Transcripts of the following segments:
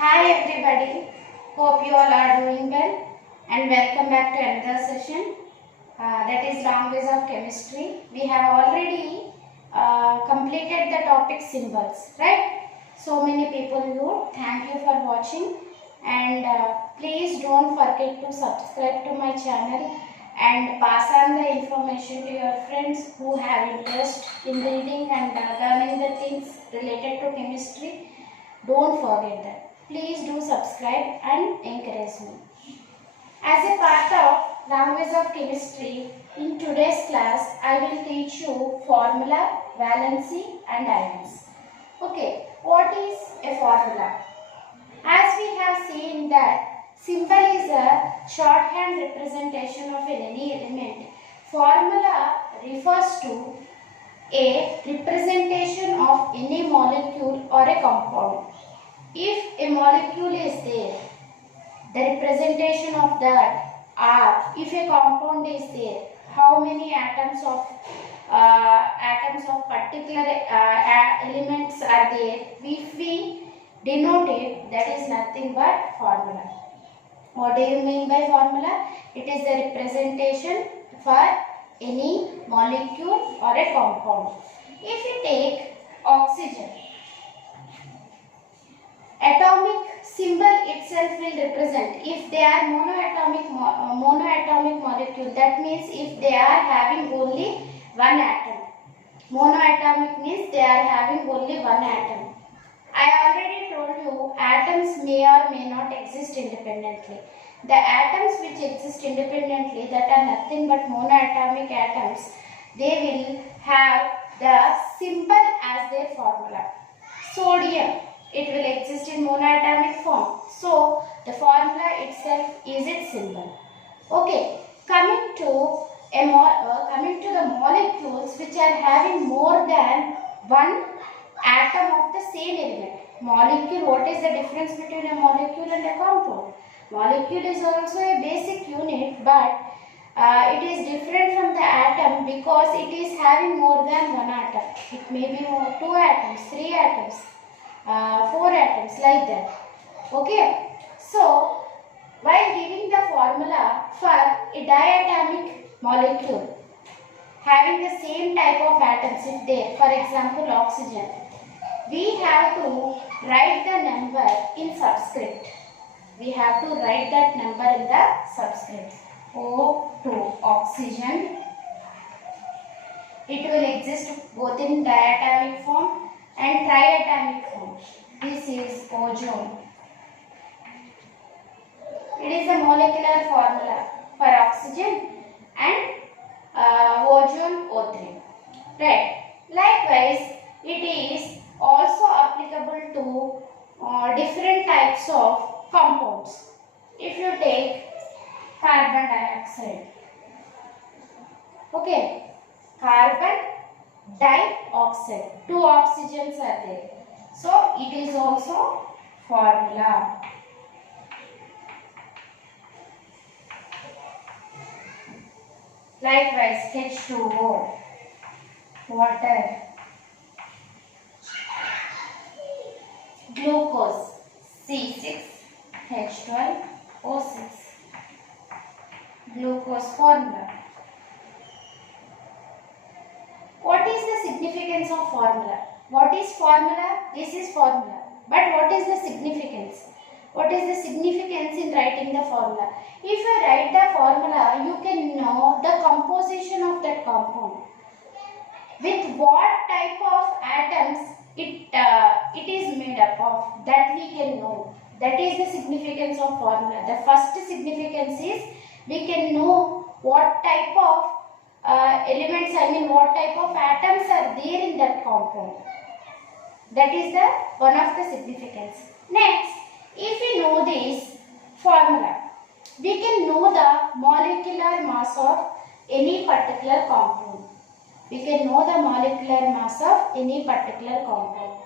Hi everybody, hope you all are doing well and welcome back to another session that is language of chemistry. We have already completed the topic symbols, right? So many people viewed. Thank you for watching and please don't forget to subscribe to my channel and pass on the information to your friends who have interest in reading and learning the things related to chemistry. Don't forget that. Please do subscribe and encourage me. As a part of language of chemistry, in today's class, I will teach you formula, valency and ions. Okay, what is a formula? As we have seen that symbol is a shorthand representation of any element. Formula refers to a representation of any molecule or a compound. If a molecule is there, the representation of that are, if a compound is there, how many atoms of particular elements are there. If we denote it, that is nothing but formula. What do you mean by formula? It is the representation for any molecule or a compound. If we take oxygen, atomic symbol itself will represent, if they are monoatomic molecule, that means if they are having only one atom. Monoatomic means they are having only one atom. I already told you atoms may or may not exist independently. The atoms which exist independently, that are nothing but monoatomic atoms, they will have the symbol as their formula. Sodium, it will exist in monoatomic form. So, the formula itself is its symbol. Okay, coming to the molecules which are having more than one atom of the same element. Molecule, what is the difference between a molecule and a compound? Molecule is also a basic unit, but it is different from the atom because it is having more than one atom. It may be more 2 atoms, 3 atoms, 4 atoms, like that. Okay. So, while giving the formula for a diatomic molecule having the same type of atoms, if there, for example oxygen, we have to write the number in subscript. We have to write that number in the subscript. O2, oxygen. It will exist both in diatomic form and triatomic form. This is ozone. It is a molecular formula for oxygen and ozone O3. Right. Likewise, it is also applicable to different types of compounds. If you take carbon dioxide, okay, carbon dioxide, 2 oxygens are there. So, it is also formula. Likewise, H2O, water, glucose, C6H12O6, glucose formula. What is the significance of formula? What is formula? This is formula. But what is the significance? What is the significance in writing the formula? If I write the formula, you can know the composition of that compound. With what type of atoms it is made up of, that we can know. That is the significance of formula. The first significance is we can know what type of elements, what type of atoms are there in that compound. That is the one of the significance. Next, if we know this formula, we can know the molecular mass of any particular compound. We can know the molecular mass of any particular compound.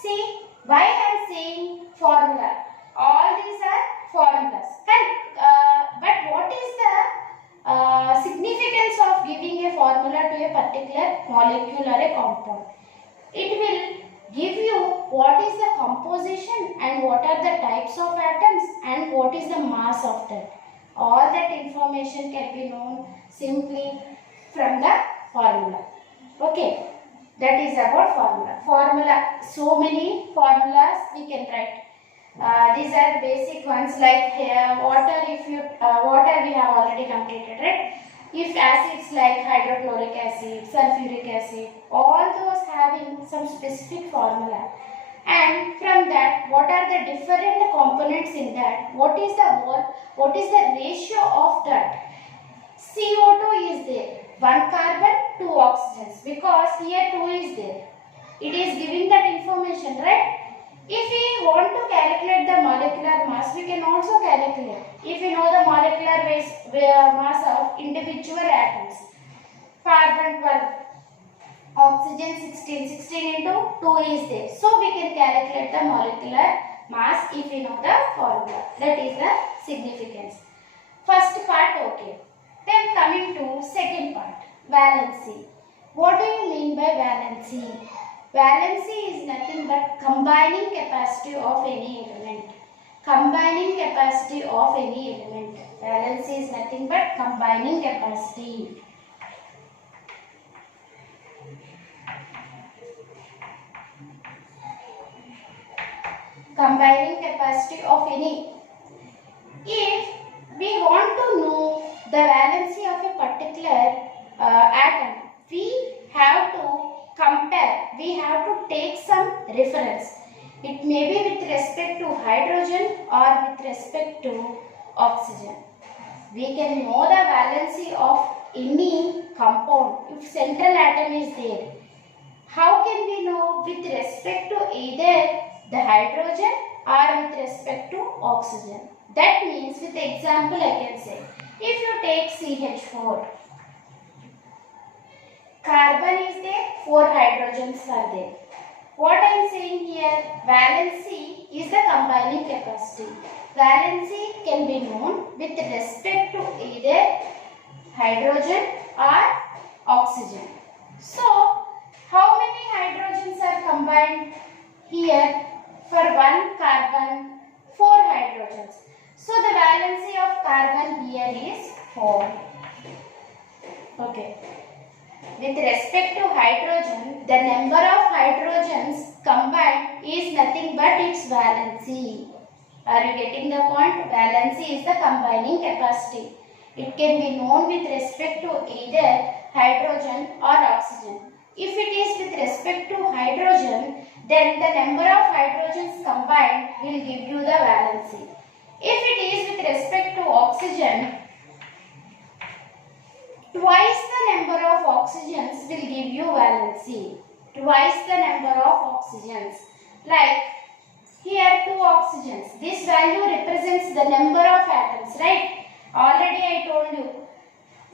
See, why I am saying formula? All these are formulas. But what is the significance of giving a formula to a particular molecule or a compound? It will give you what is the composition composition and what are the types of atoms and what is the mass of that. All that information can be known simply from the formula. Okay, that is about formula. Formula, so many formulas we can write. These are basic ones like here, water. If you water we have already completed, right? If acids like hydrochloric acid, sulfuric acid, all those having some specific formula. And from that, what are the different components in that? What is the ratio of that? CO2 is there, 1 carbon, 2 oxygens, because here 2 is there. It is giving that information, right? If we want to calculate the molecular mass, we can also calculate. If we know the molecular mass of individual atoms, carbon 12, oxygen 16, 16 into 2 is there. So we can calculate the molecular mass if we know the formula. That is the significance. First part, okay. Then coming to second part, valency. What do you mean by valency? Valency is nothing but combining capacity of any element. Combining capacity of any element. Valency is nothing but combining capacity. Combining capacity of any. If we want to know the valency of a particular atom, we have to compare, we have to take some reference. It may be with respect to hydrogen or with respect to oxygen. We can know the valency of any compound if central atom is there. How can we know with respect to either the hydrogen or with respect to oxygen? That means with example I can say, if you take CH4, carbon is there, 4 hydrogens are there. What I am saying here, valency is the combining capacity. Valency can be known with respect to either hydrogen or oxygen. So, how many hydrogens are combined here? For 1 carbon, 4 hydrogens. So, the valency of carbon here is 4. Okay. With respect to hydrogen, the number of hydrogens combined is nothing but its valency. Are you getting the point? Valency is the combining capacity. It can be known with respect to either hydrogen or oxygen. If it is with respect to hydrogen, then the number of hydrogens combined will give you the valency. If it is with respect to oxygen, twice the number of oxygens will give you valency. Twice the number of oxygens. Like here 2 oxygens. This value represents the number of atoms, right? Already I told you.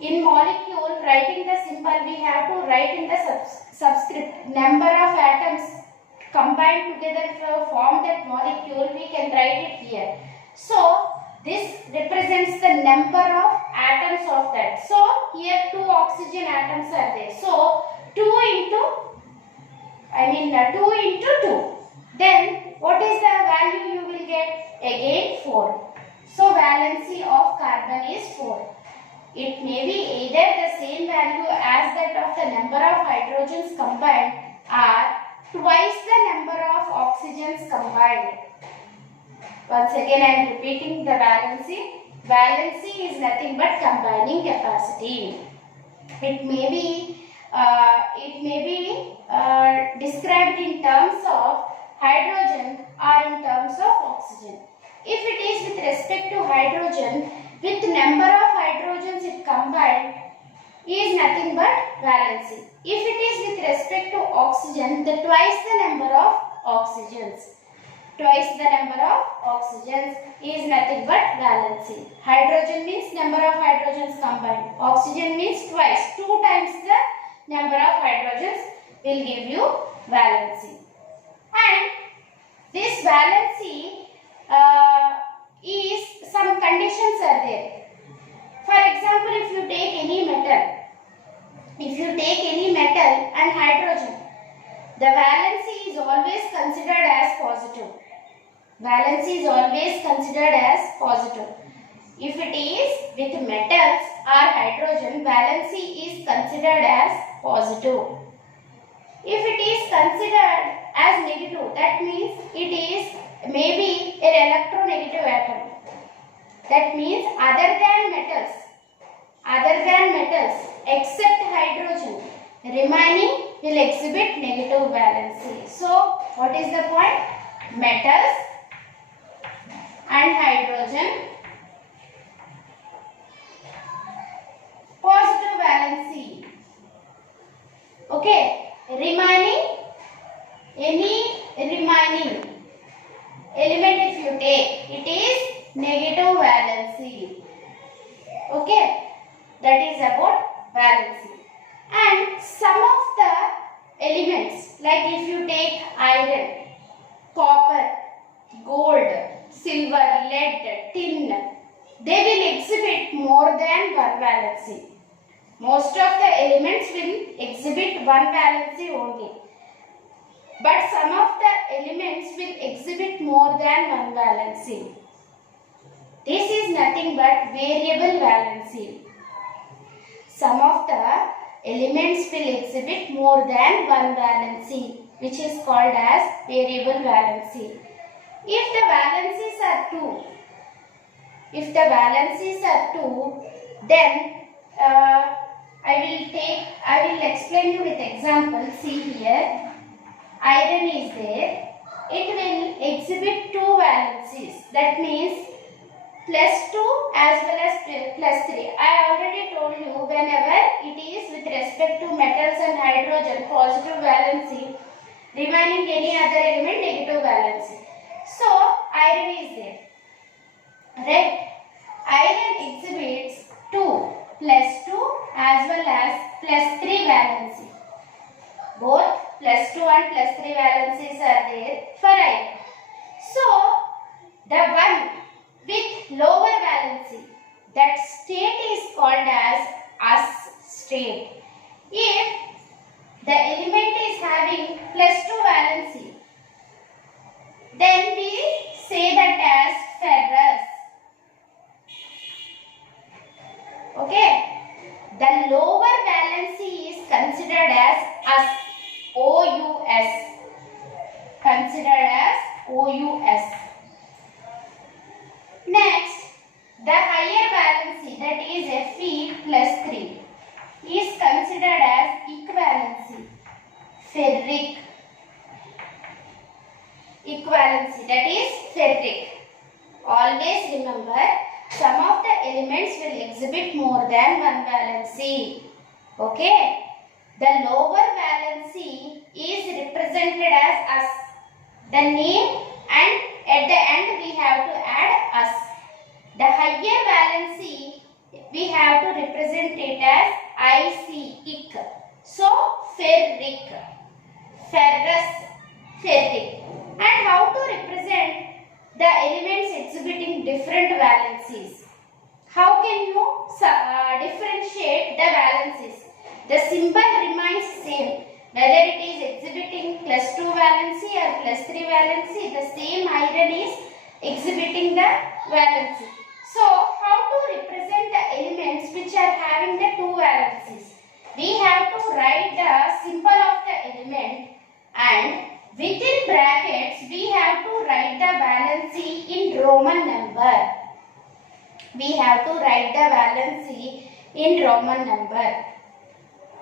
In molecule, writing the symbol, we have to write in the subscript. Number of atoms combined together to form that molecule, we can write it here. So, this represents the number of atoms of that. So, here 2 oxygen atoms are there. So, 2 into 2. Then, what is the value you will get? Again 4. So, valency of carbon is 4. It may be either the same value as that of the number of hydrogens combined or twice the number of oxygens combined. Once again I am repeating the valency. Valency is nothing but combining capacity. It may be described in terms of hydrogen or in terms of oxygen. If it is with respect to hydrogen, with number of hydrogens it combined is nothing but valency. If it is with respect to oxygen, the twice the number of oxygens. Twice the number of oxygens is nothing but valency. Hydrogen means number of hydrogens combined. Oxygen means twice. 2 times the number of hydrogens will give you valency. And this valency is some conditions are there. For example, if you take any metal and hydrogen, the valency is always considered as positive. Valency is always considered as positive. If it is with metals or hydrogen, valency is considered as positive. If it is considered as negative, that means it is maybe an electronegative atom. That means other than metals except hydrogen, remaining will exhibit negative valency. So, what is the point? Metals and hydrogen, positive valency. Okay. Any remaining element if you take, it is negative valency. Okay. That is about valency. And some of the elements, like if you take iron, copper, gold, silver, lead, tin, they will exhibit more than one valency. Most of the elements will exhibit one valency only. But some of the elements will exhibit more than one valency. This is nothing but variable valency. Some of the elements will exhibit more than one valency, which is called as variable valency. If the valencies are 2, then I will explain you with example. See here, iron is there. It will exhibit 2 valencies. That means +2 as well as +3. I already told you, whenever it is with respect to metals and hydrogen, positive valency, remaining any other element, negative valency. So, iron is there. Right? Iron exhibits 2 +2 as well as +3 valency. Both +2 and +3 valencies are there for iron. So, the one with lower valency, that state is called as us state. If the element is having +2 valency, then we say that as ferrous. Okay. The lower valency is considered as us, OUS. Considered as OUS. Next, the higher valency, that is Fe+3, is considered as equivalency. Ferric. Equivalency, that is ferric. Always remember, some of the elements will exhibit more than one valency. Okay. The lower valency is represented as us. The name, and at the end we have to add us. The higher valency we have to represent it as IC. So ferric, ferrous, ferric. And how to represent the elements exhibiting different valencies? How can you differentiate the valencies? The symbol remains same. Whether it is exhibiting +2 valency or +3 valency, the same iron is exhibiting the valency. So, how to represent the elements which are having the 2 valencies? We have to write the symbol of the element, and within brackets we have to write the valency in Roman number. We have to write the valency in Roman number.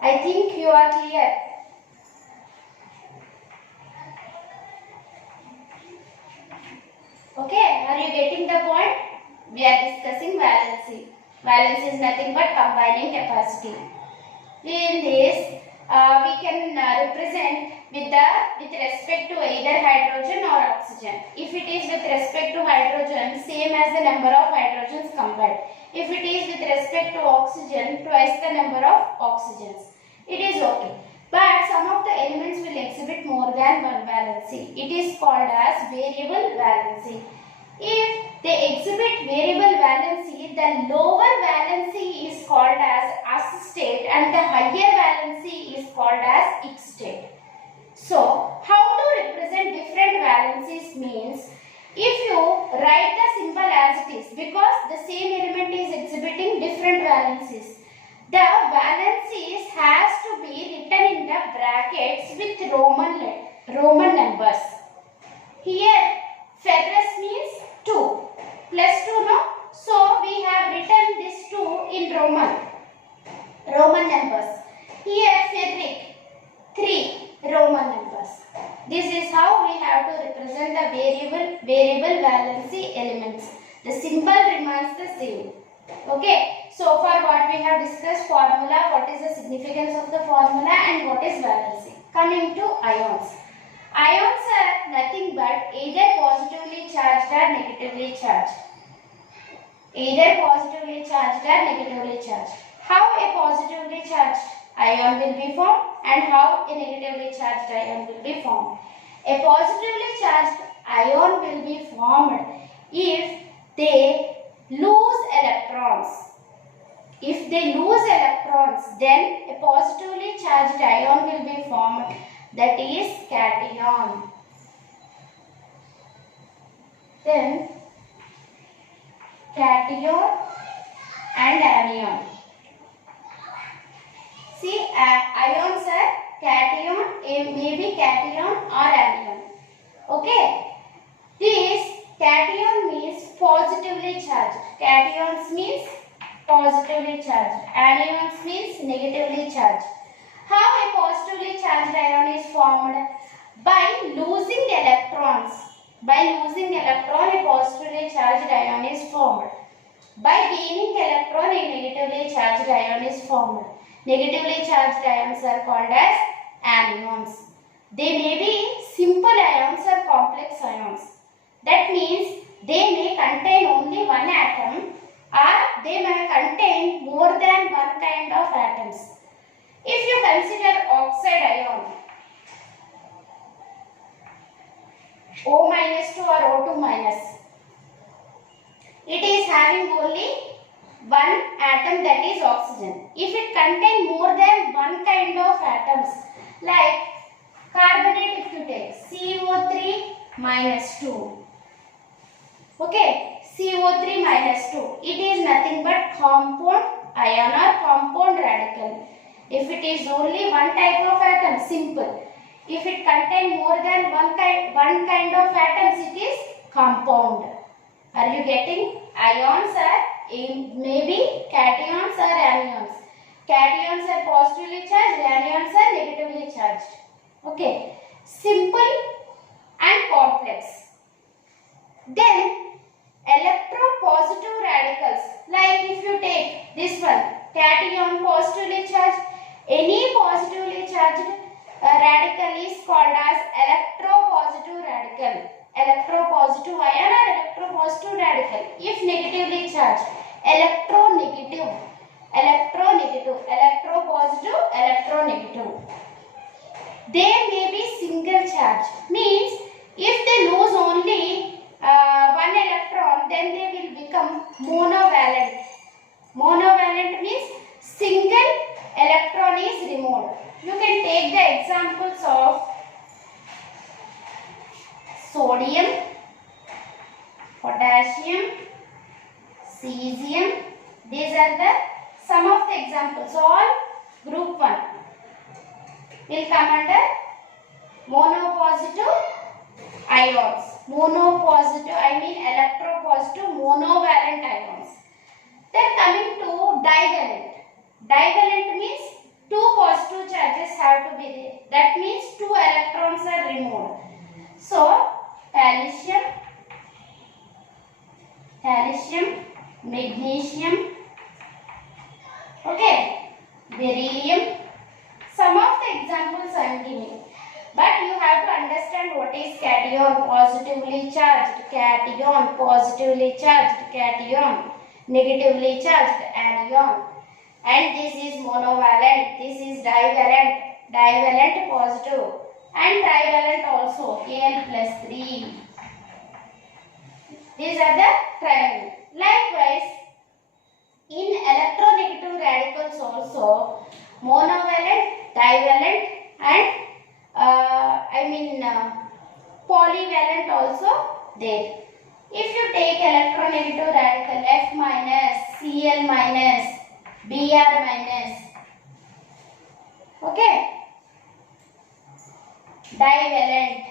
I think you are clear. Okay, are you getting the point? We are discussing valency. Valency is nothing but combining capacity. In this, we can represent with respect to either hydrogen or oxygen. If it is with respect to hydrogen, same as the number of hydrogens combined. If it is with respect to oxygen, twice the number of oxygens. It is okay. But some of the elements will exhibit more than one valency. It is called as variable valency. If they exhibit variable valency, the lower valency is called as us state and the higher valency is called as X state. So, how to represent different valencies means, if you write the symbol as it is, because the same element is exhibiting different valencies, the valencies has to be written in the brackets with Roman numbers. Here ferrous means 2 plus 2, no? So we have written this 2 in Roman numbers. Here ferric 3 Roman numbers. This is how we have to represent the variable valency elements. The symbol remains the same. Okay. So far what we have discussed formula, what is the significance of the formula and what is valency. Coming to ions. Ions are nothing but either positively charged or negatively charged. Either positively charged or negatively charged. How a positively charged ion will be formed and how a negatively charged ion will be formed. A positively charged ion will be formed if they lose electrons. If they lose electrons, then a positively charged ion will be formed, that is cation. Then cation and anion. See, ions are cation, maybe cation or anion. Okay. This cation means positively charged. Cations means positively charged. Anions means negatively charged. How a positively charged ion is formed? By losing electrons. By losing electron, a positively charged ion is formed. By gaining electron, a negatively charged ion is formed. Negatively charged ions are called as anions. They may be simple ions or complex ions. That means they may contain only one atom or they may contain more than one kind of atoms. If you consider oxide ion, O minus 2 or O2 minus, it is having only one atom, that is oxygen. If it contains more than one kind of atoms, like carbonate, if you take CO3 minus 2, okay, CO3 minus 2, it is nothing but compound ion or compound radical. If it is only one type of atom, simple. If it contains more than one kind of atoms, it is compound. Are you getting? Ions are maybe cations or anions. Cations are positively charged, anions are negatively charged. Okay. Simple and complex. Then electropositive radicals, like if you take this one, cation positively charged, any positively charged radical is called as electropositive radical. Electropositive ion or electropositive radical. If negatively charged, electronegative, electropositive, electronegative. They may be single charge, means if they lose only one electron, then they will become monovalent. Monovalent means single electron is removed. You can take the examples of sodium, potassium, cesium. These are the some of the examples. All group 1 will come under monopositive ions. Monopositive, I mean electropositive monovalent ions. Then coming to divalent. Divalent means 2 positive charges have to be there. That means 2 electrons are removed. So calcium, magnesium, okay, beryllium. Some of the examples I am giving. But you have to understand what is cation, positively charged cation, positively charged cation, negatively charged anion. And this is monovalent, this is divalent, divalent positive, and trivalent also, Al plus 3. These are the trivalent. Likewise, in electronegative radicals also, monovalent, divalent and polyvalent also there. If you take electronegative radical F minus, Cl minus, Br minus, okay, divalent.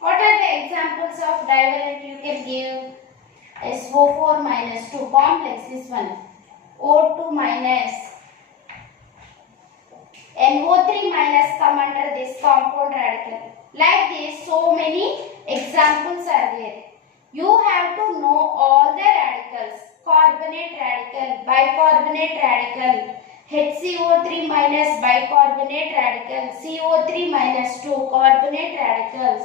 What are the examples of divalent you can give? SO4 minus 2 complex, this one. O2 minus. NO3 minus come under this compound radical. Like this, so many examples are there. You have to know all the radicals. Carbonate radical, bicarbonate radical, HCO3 minus bicarbonate radical, CO3 minus 2 carbonate radicals.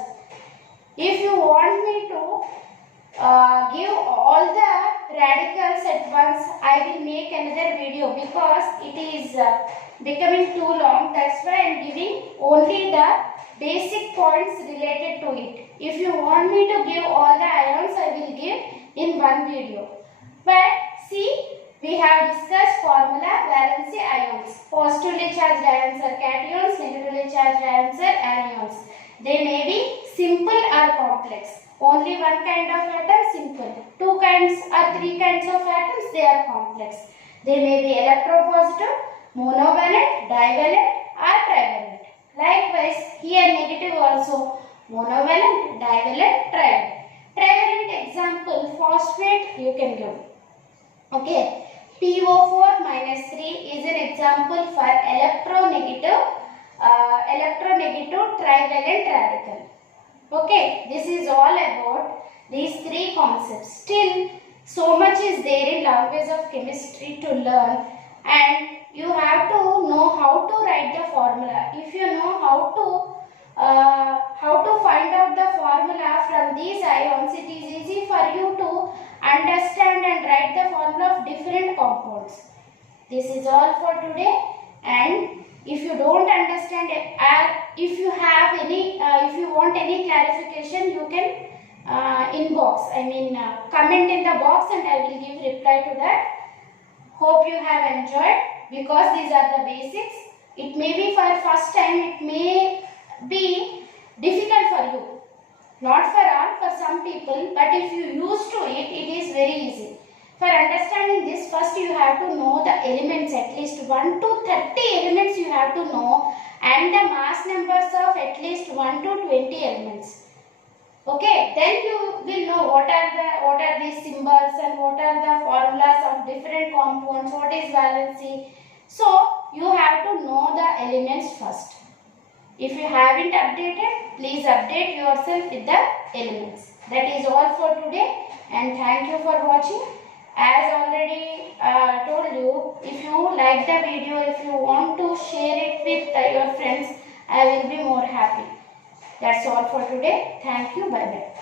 If you want me to give all the radicals at once, I will make another video because it is becoming too long. That's why I am giving only the basic points related to it. If you want me to give all the ions, I will give in one video. But see, we have discussed formula valency ions. Positively charged ions are cations, negatively charged ions are anions. They may be simple or complex. Only one kind of atom simple. Two kinds or three kinds of atoms, they are complex. They may be electropositive, monovalent, divalent or trivalent. Likewise, here negative also monovalent, divalent, trivalent. Trivalent example, phosphate you can give. Okay, PO4 minus 3 is an example for electronegative trivalent radical. Okay, this is all about these three concepts. Still, so much is there in language of chemistry to learn, and you have to know how to write the formula. If you know how to find out the formula from these ions, it is easy for you to understand and write the formula of different compounds. This is all for today, and if you don't understand if you have any if you want any clarification, you can comment in the box and I will give reply to that. Hope you have enjoyed, because these are the basics. It may be for first time, it may be difficult for you. Not for all, for some people, but if you used to it, it is very easy. For understanding this, first you have to know the elements, at least 1 to 30 elements you have to know, and the mass numbers of at least 1 to 20 elements. Okay, then you will know what are these symbols and what are the formulas of different compounds, what is valency. So you have to know the elements first. If you haven't updated, please update yourself with the elements. That is all for today, and thank you for watching. As already told you, if you like the video, if you want to share it with your friends, I will be more happy. That's all for today. Thank you. Bye bye.